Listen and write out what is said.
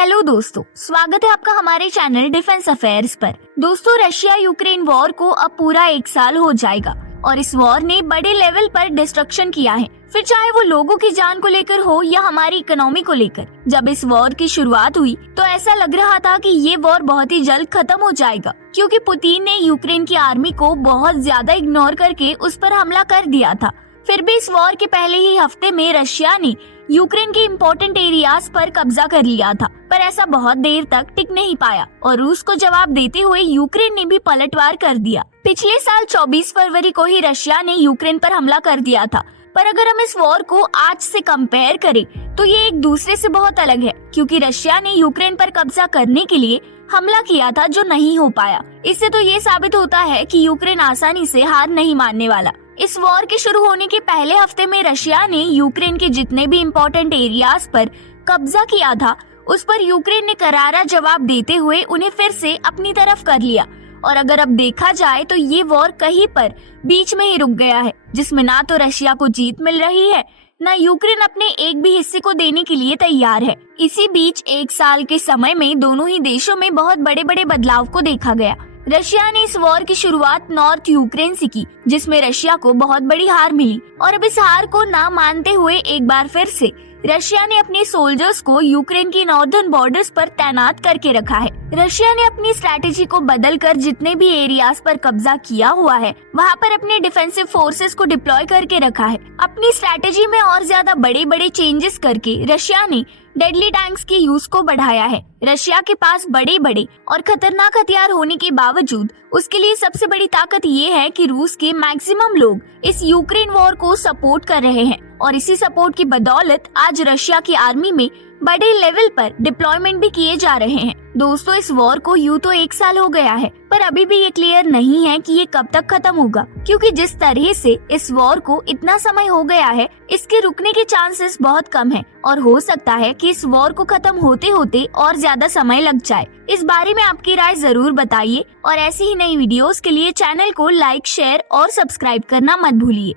Hello दोस्तों, स्वागत है आपका हमारे चैनल डिफेंस अफेयर्स पर। दोस्तों, रशिया यूक्रेन वॉर को अब पूरा 1 साल हो जाएगा और इस वॉर ने बड़े लेवल पर डिस्ट्रक्शन किया है, फिर चाहे वो लोगों की जान को लेकर हो या हमारी इकोनॉमी को लेकर। जब इस वॉर की शुरुआत हुई तो ऐसा लग रहा था कि ये वॉर बहुत ही जल्द खत्म हो जाएगा, क्योंकि पुतिन ने यूक्रेन की आर्मी को बहुत ज्यादा इग्नोर करके उस पर हमला कर दिया था। फिर भी इस वॉर के पहले ही हफ्ते में रशिया ने यूक्रेन के इम्पोर्टेंट एरियाज पर कब्जा कर लिया था, पर ऐसा बहुत देर तक टिक नहीं पाया और रूस को जवाब देते हुए यूक्रेन ने भी पलटवार कर दिया। पिछले साल 24 फरवरी को ही रशिया ने यूक्रेन पर हमला कर दिया था, पर अगर हम इस वॉर को आज से कंपेयर करें तो ये एक दूसरे से बहुत अलग है, क्योंकि रशिया ने यूक्रेन पर कब्जा करने के लिए हमला किया था जो नहीं हो पाया। इससे तो ये साबित होता है कि यूक्रेन आसानी से हार नहीं मानने वाला। इस वॉर के शुरू होने के पहले हफ्ते में रशिया ने यूक्रेन के जितने भी इम्पोर्टेंट एरियाज पर कब्जा किया था, उस पर यूक्रेन ने करारा जवाब देते हुए उन्हें फिर से अपनी तरफ कर लिया। और अगर अब देखा जाए तो ये वॉर कहीं पर बीच में ही रुक गया है, जिसमें ना तो रशिया को जीत मिल रही है, न यूक्रेन अपने एक भी हिस्से को देने के लिए तैयार है। इसी बीच 1 साल के समय में दोनों ही देशों में बहुत बड़े बड़े बदलाव को देखा गया। रशिया ने इस वॉर की शुरुआत नॉर्थ यूक्रेन से की, जिसमें रशिया को बहुत बड़ी हार मिली, और अब इस हार को ना मानते हुए एक बार फिर से रशिया ने अपने सोल्जर्स को यूक्रेन की नॉर्दर्न बॉर्डर्स पर तैनात करके रखा है। रशिया ने अपनी स्ट्रैटेजी को बदलकर जितने भी एरियाज पर कब्जा किया हुआ है, वहां पर अपने डिफेंसिव फोर्सेस को डिप्लॉय करके रखा है। अपनी स्ट्रैटेजी में और ज्यादा बड़े बड़े चेंजेस करके रशिया ने डेडली टैंक्स के यूज को बढ़ाया है। रशिया के पास बड़े बड़े और खतरनाक हथियार होने के बावजूद उसके लिए सबसे बड़ी ताकत ये है कि रूस के मैक्सिमम लोग इस यूक्रेन वॉर को सपोर्ट कर रहे हैं, और इसी सपोर्ट की बदौलत आज रशिया की आर्मी में बड़े लेवल पर डिप्लॉयमेंट भी किए जा रहे हैं। दोस्तों, इस वॉर को यूं तो 1 साल हो गया है, पर अभी भी ये क्लियर नहीं है कि ये कब तक खत्म होगा, क्योंकि जिस तरह से इस वॉर को इतना समय हो गया है, इसके रुकने के चांसेस बहुत कम है, और हो सकता है कि इस वॉर को खत्म होते होते और ज्यादा समय लग जाए। इस बारे में आपकी राय जरूर बताइए, और ऐसी ही नई वीडियोस के लिए चैनल को लाइक, शेयर और सब्सक्राइब करना मत भूलिए।